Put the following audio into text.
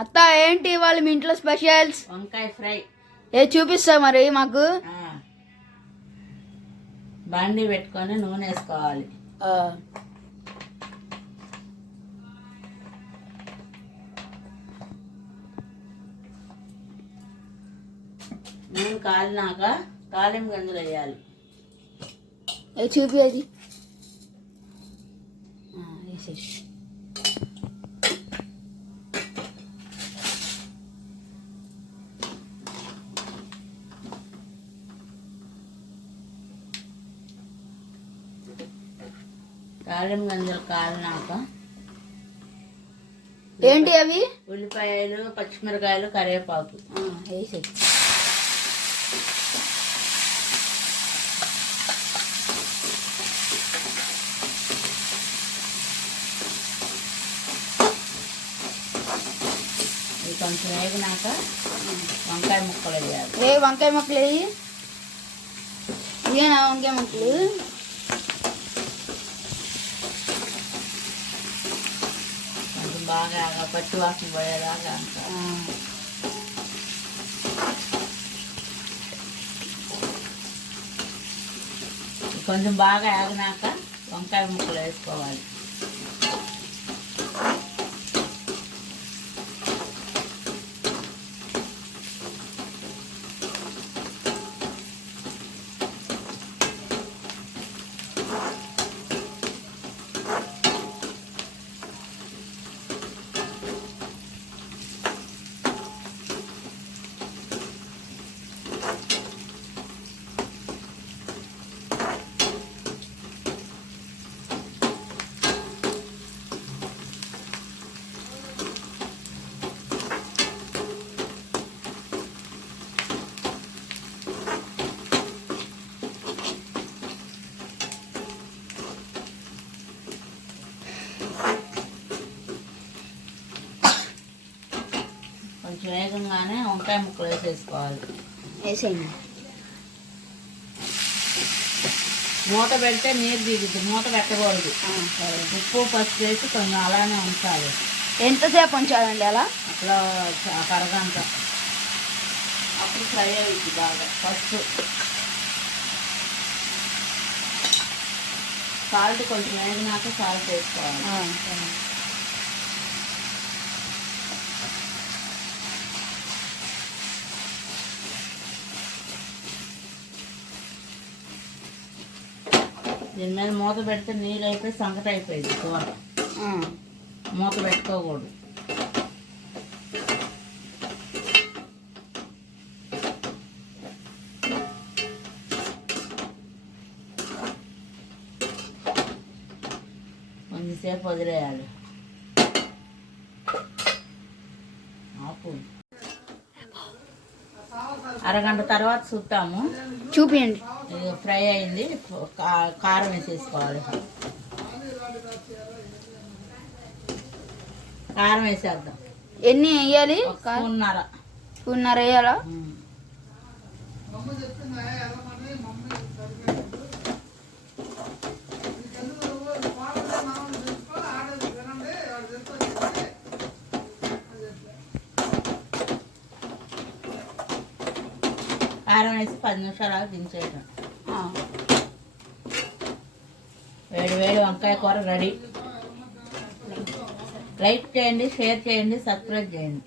అత్త ఏంటి వాళ్ళు మీ ఇంట్లో స్పెషల్స్? వంకాయ ఫ్రై. చూపిస్తా మరి మాకు. బండి పెట్టుకొని నూనె వేసుకోవాలి. నూనె కాలినాక తాలింపు గింజలు వేయాలి. చూపి అది వేసేసి. తాలింపు గింజలు కాలినాక ఏంటి అవి? ఉల్లిపాయలు, పచ్చిమిరకాయలు, కరివేపాకు వేసేసి. కొంచెం వేగినాక వంకాయ ముక్కలు వేయాలి. వంకాయ ముక్కలు వేయి. ఇవేనా వంకాయ ముక్కలు? కొంచెం బాగా పచ్చి వాసన పోయేదాకా. కొంచెం బాగా ఆగినాక వంకాయ ముక్కలు వేసుకోవాలి. కొంచెం వేగంగానే వంకాయ ముక్కలు వేసేసుకోవాలి. వేసేయండి. మూత పెడితే నీరు దిగుద్ది, మూత పెట్టకూడదు. ఉప్పు, పసుపు వేసి కొంచెం అలానే ఉంచాలి. ఎంతసేపు ఉంచాలండి అలా? అట్లా అరగంట. అప్పుడు ఫ్రై అవుతుంది బాగా. పసుపు, సాల్ట్ కొంచెం వేగినాక సాల్ట్ వేసుకోవాలి. దీని మీద మూత పెడితే నీళ్ళు అయిపోయి సంకట అయిపోయింది కూర. మూత పెట్టుకోకూడదు. కొంచెంసేపు వదిలేయాలి. ఆపు. అరగంట తర్వాత చూద్దాము. చూపియండి. ఫ్రై అయింది. కారం వేసేసుకోవాలి. కారం వేసేద్దాం. ఎన్ని వేయాలి? స్పూన్నర వేయాలా? కారం వేసి 10 నిమిషాలు దించేయడం. వేడి వేడి వంకాయ కూర రెడీ. లైక్ చేయండి, షేర్ చేయండి, సబ్స్క్రైబ్ చేయండి.